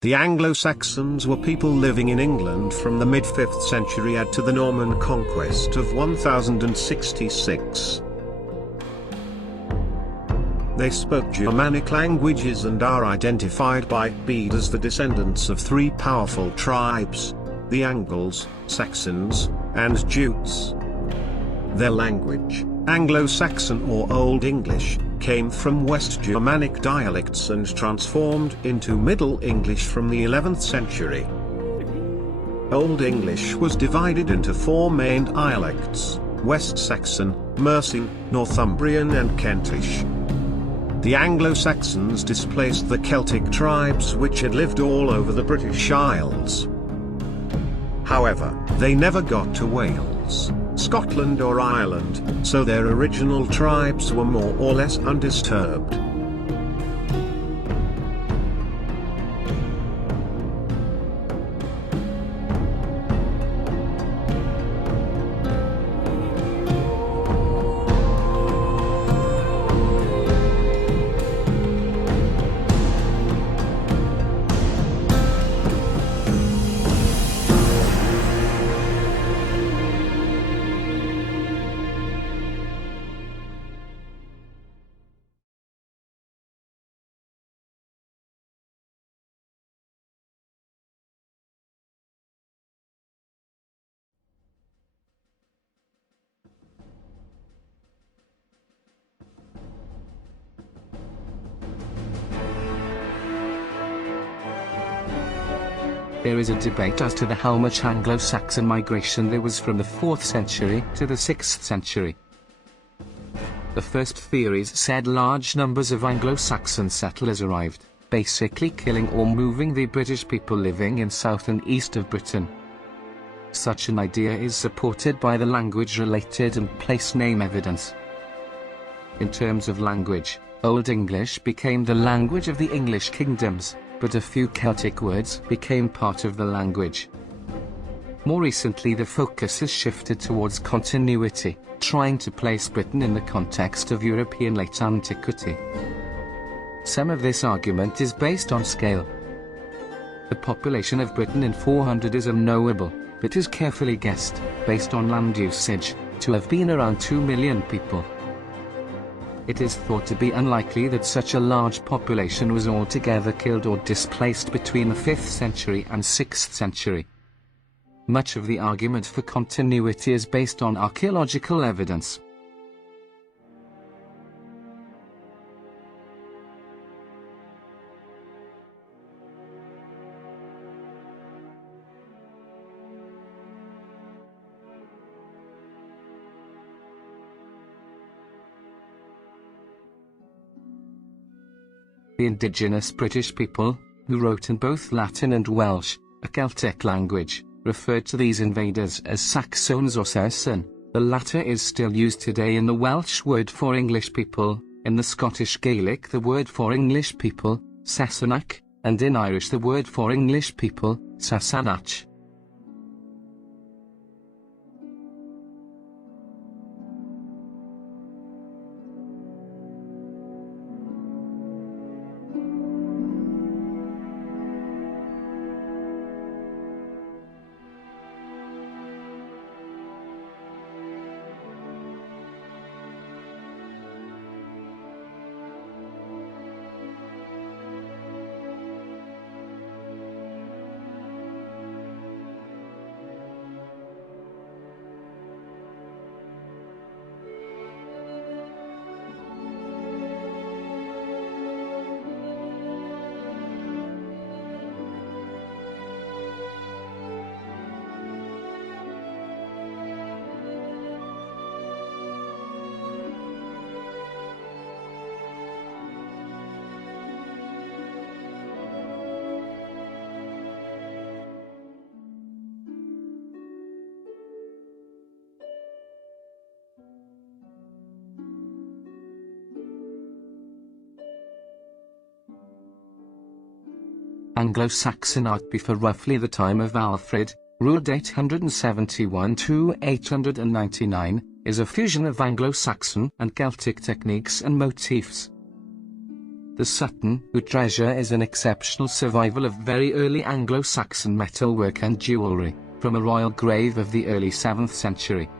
The Anglo-Saxons were people living in England from the mid-5th century add to the Norman conquest of 1066. They spoke Germanic languages and are identified by Bede as the descendants of three powerful tribes, the Angles, Saxons, and Jutes. Their language, Anglo-Saxon or Old English, came from West Germanic dialects and transformed into Middle English from the 11th century. Old English was divided into four main dialects: West Saxon, Mercian, Northumbrian and Kentish. The Anglo-Saxons displaced the Celtic tribes which had lived all over the British Isles. However, they never got to Wales, Scotland or Ireland, so their original tribes were more or less undisturbed. There is a debate as to how much Anglo-Saxon migration there was from the 4th century to the 6th century. The first theories said large numbers of Anglo-Saxon settlers arrived, basically killing or moving the British people living in south and east of Britain. Such an idea is supported by the language-related and place name evidence. In terms of language, Old English became the language of the English kingdoms, but a few Celtic words became part of the language. More recently, the focus has shifted towards continuity, trying to place Britain in the context of European late antiquity. Some of this argument is based on scale. The population of Britain in 400 is unknowable, but is carefully guessed, based on land usage, to have been around 2 million people. It is thought to be unlikely that such a large population was altogether killed or displaced between the 5th century and 6th century. Much of the argument for continuity is based on archaeological evidence. The indigenous British people, who wrote in both Latin and Welsh, a Celtic language, referred to these invaders as Saxons or Saeson. The latter is still used today in the Welsh word for English people, in the Scottish Gaelic the word for English people, Sassenach, and in Irish the word for English people, Sassanach. Anglo-Saxon art before roughly the time of Alfred, ruled 871 to 899, is a fusion of Anglo-Saxon and Celtic techniques and motifs. The Sutton Hoo treasure is an exceptional survival of very early Anglo-Saxon metalwork and jewellery, from a royal grave of the early 7th century.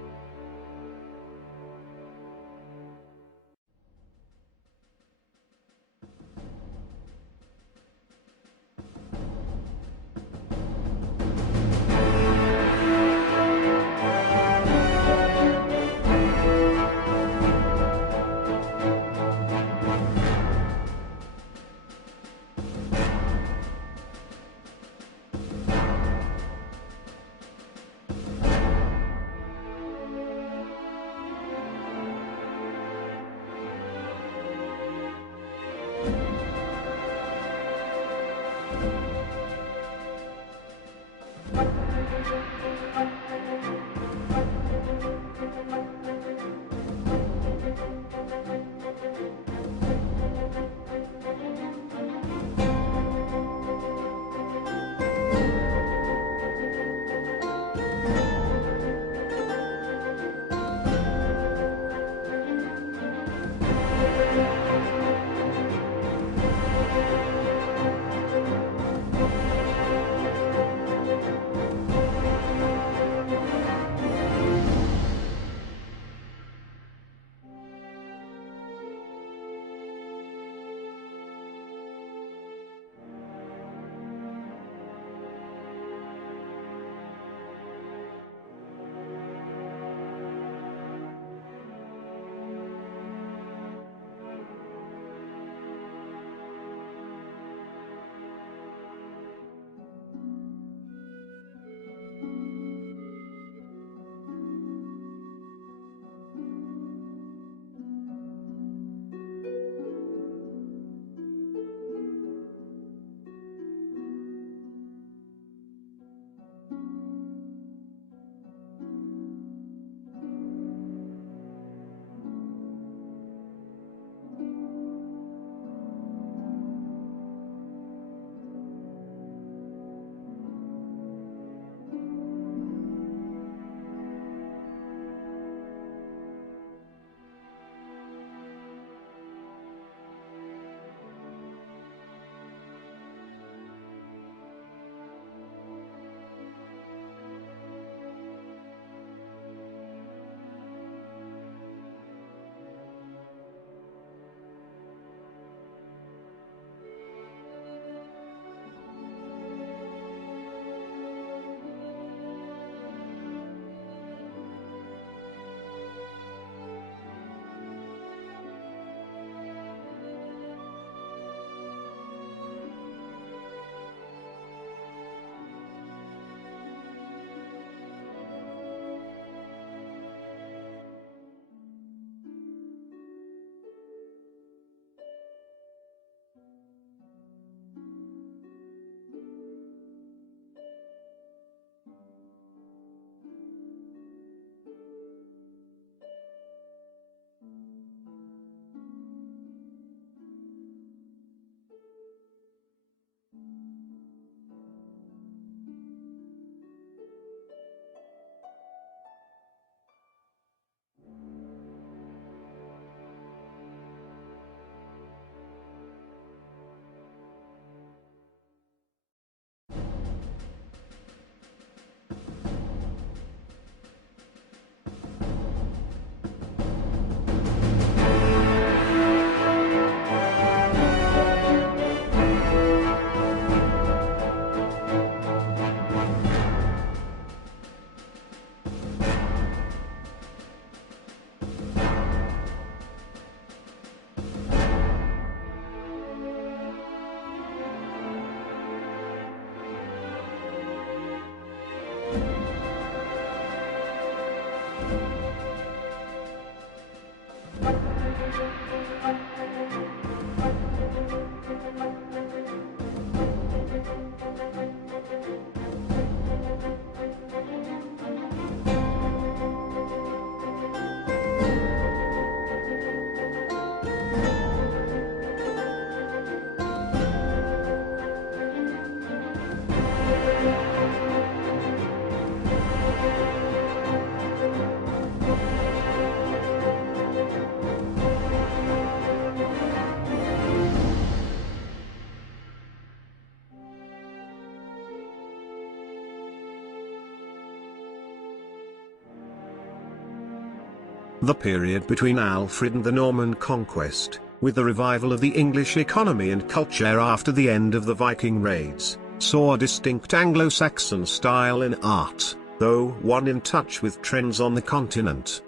The period between Alfred and the Norman conquest, with the revival of the English economy and culture after the end of the Viking raids, saw a distinct Anglo-Saxon style in art, though one in touch with trends on the continent.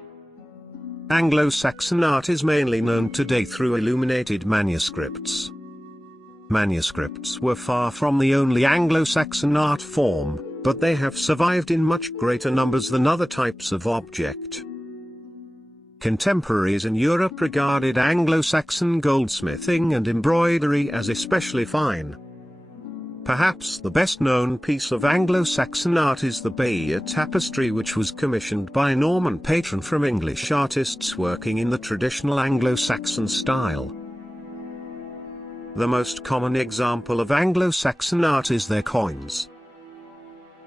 Anglo-Saxon art is mainly known today through illuminated manuscripts. Manuscripts were far from the only Anglo-Saxon art form, but they have survived in much greater numbers than other types of object. Contemporaries in Europe regarded Anglo-Saxon goldsmithing and embroidery as especially fine. Perhaps the best-known piece of Anglo-Saxon art is the Bayeux tapestry, which was commissioned by a Norman patron from English artists working in the traditional Anglo-Saxon style. The most common example of Anglo-Saxon art is their coins.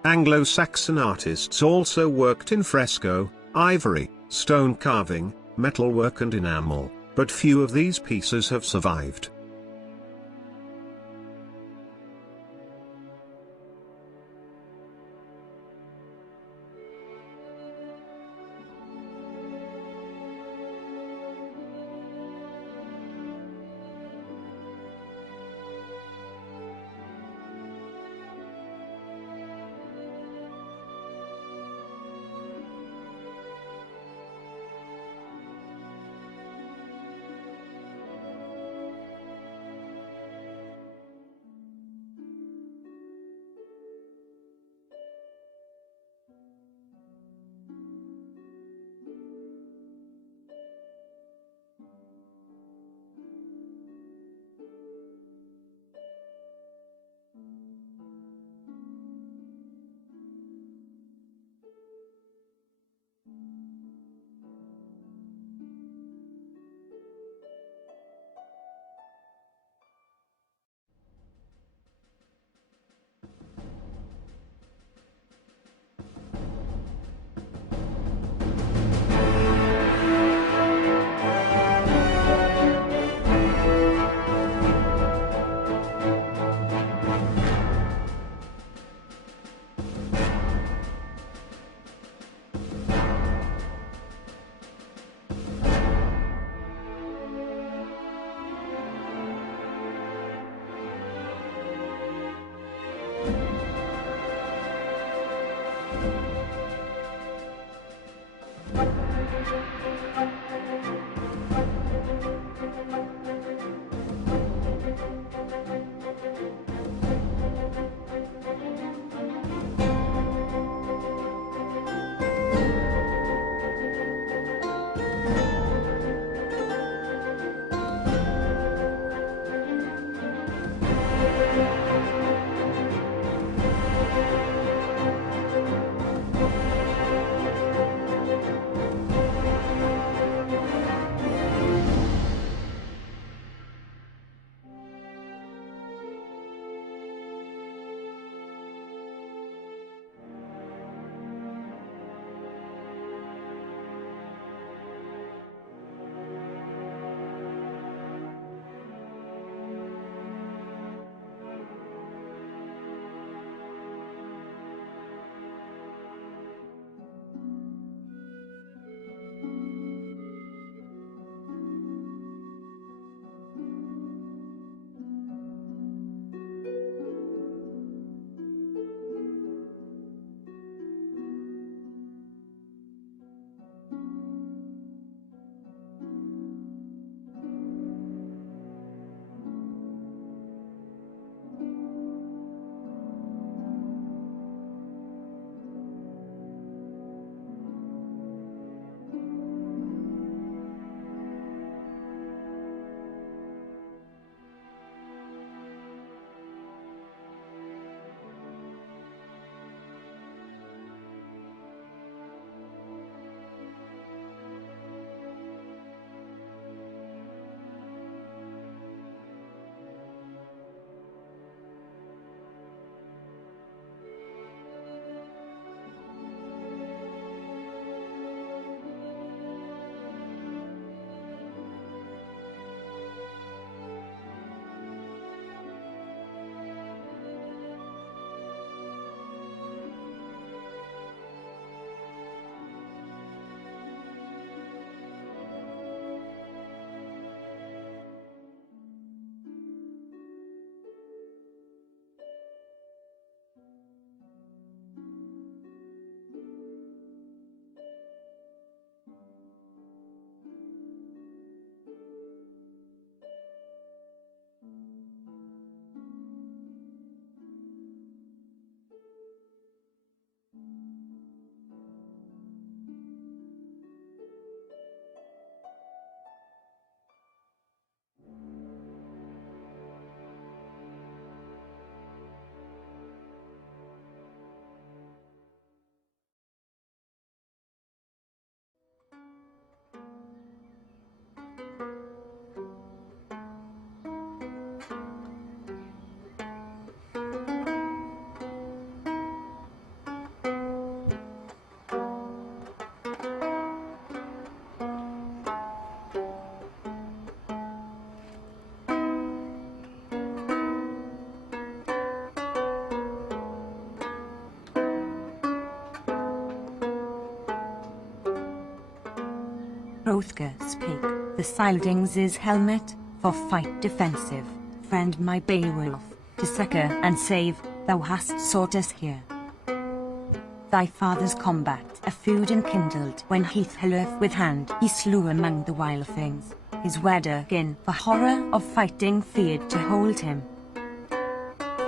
Anglo-Saxon artists also worked in fresco, ivory, stone carving, metalwork and enamel, but few of these pieces have survived. Hrothgar spake, the Scyldings' helmet, for fight defensive, friend my Beowulf, to succor and save, thou hast sought us here. Thy father's combat a feud enkindled when Heathhalloth with hand he slew among the wild things, his wedderkin for horror of fighting feared to hold him.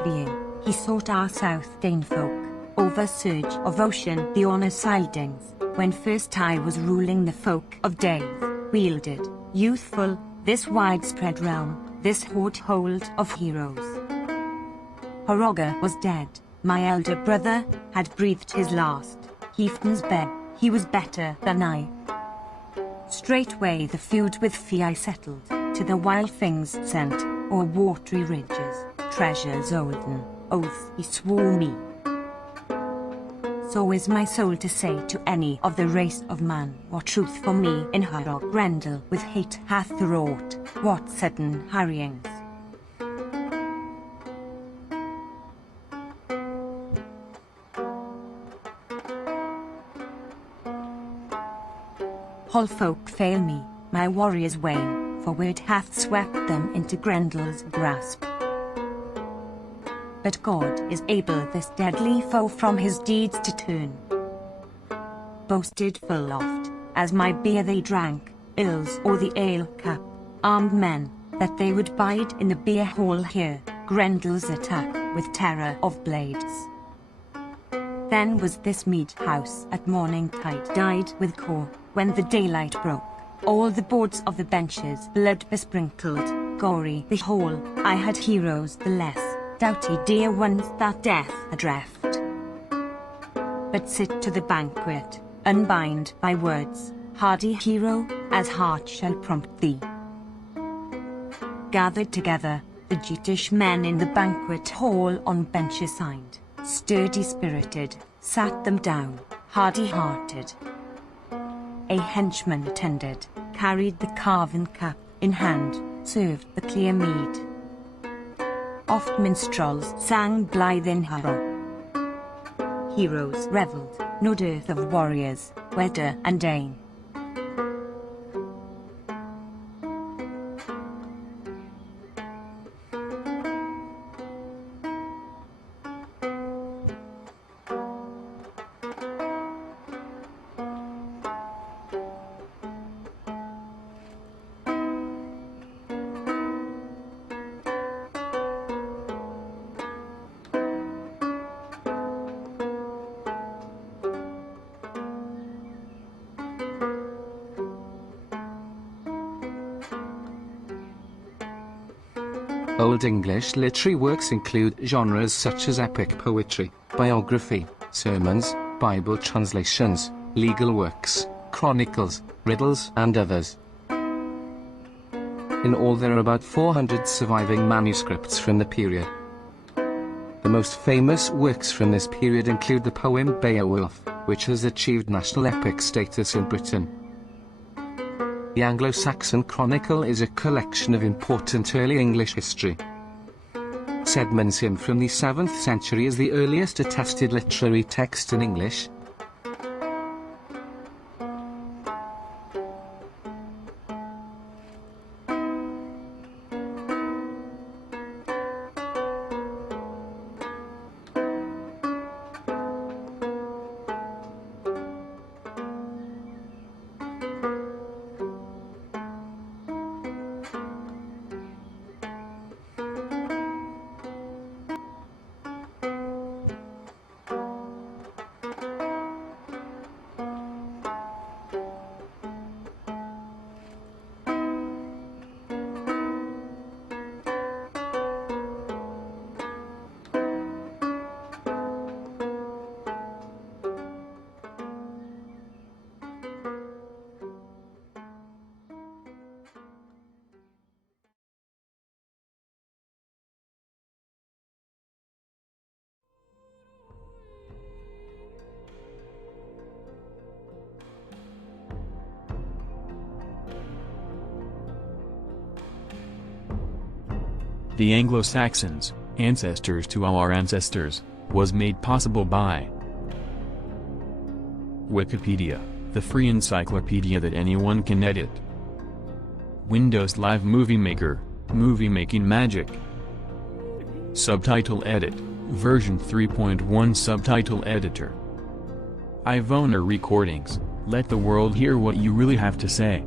Fleeing, he sought our South Dane folk, over surge of ocean the honor Scyldings, when first I was ruling the folk of Dave, wielded, youthful, this widespread realm, this hoard hold of heroes. Hrothgar was dead, my elder brother, had breathed his last, Heafton's bed, he was better than I. Straightway the feud with Fee I settled, to the wild things sent, o'er watery ridges, treasures olden, oaths he swore me. So is my soul to say to any of the race of man, what truth for me in Hrothgar Grendel with hate hath wrought, what sudden hurryings. All folk fail me, my warriors wane, for word hath swept them into Grendel's grasp. But God is able this deadly foe from his deeds to turn. Boasted full oft, as my beer they drank, ills o'er the ale cup, armed men, that they would bide in the beer hall here, Grendel's attack with terror of blades. Then was this mead house at morning tide dyed with gore, when the daylight broke, all the boards of the benches blood besprinkled, gory the whole, I had heroes the less, doughty dear ones that death had reft. But sit to the banquet, unbind by words, hardy hero, as heart shall prompt thee. Gathered together, the Jutish men in the banquet hall on benches signed, sturdy-spirited, sat them down, hardy-hearted. A henchman attended, carried the carven cup in hand, served the clear mead. Oft minstrels sang blithe in Hrothgar. Heroes revelled, no dearth of warriors, Wedder and Dane. Old English literary works include genres such as epic poetry, biography, sermons, Bible translations, legal works, chronicles, riddles, and others. In all there are about 400 surviving manuscripts from the period. The most famous works from this period include the poem Beowulf, which has achieved national epic status in Britain. The Anglo-Saxon Chronicle is a collection of important early English history. Sedmon's hymn from the 7th century is the earliest attested literary text in English. The Anglo-Saxons, ancestors to our ancestors, was made possible by Wikipedia. the free encyclopedia that anyone can edit. Windows Live Movie Maker, movie making magic. Subtitle Edit, version 3.1 Subtitle Editor. iVoner Recordings, let the world hear what you really have to say.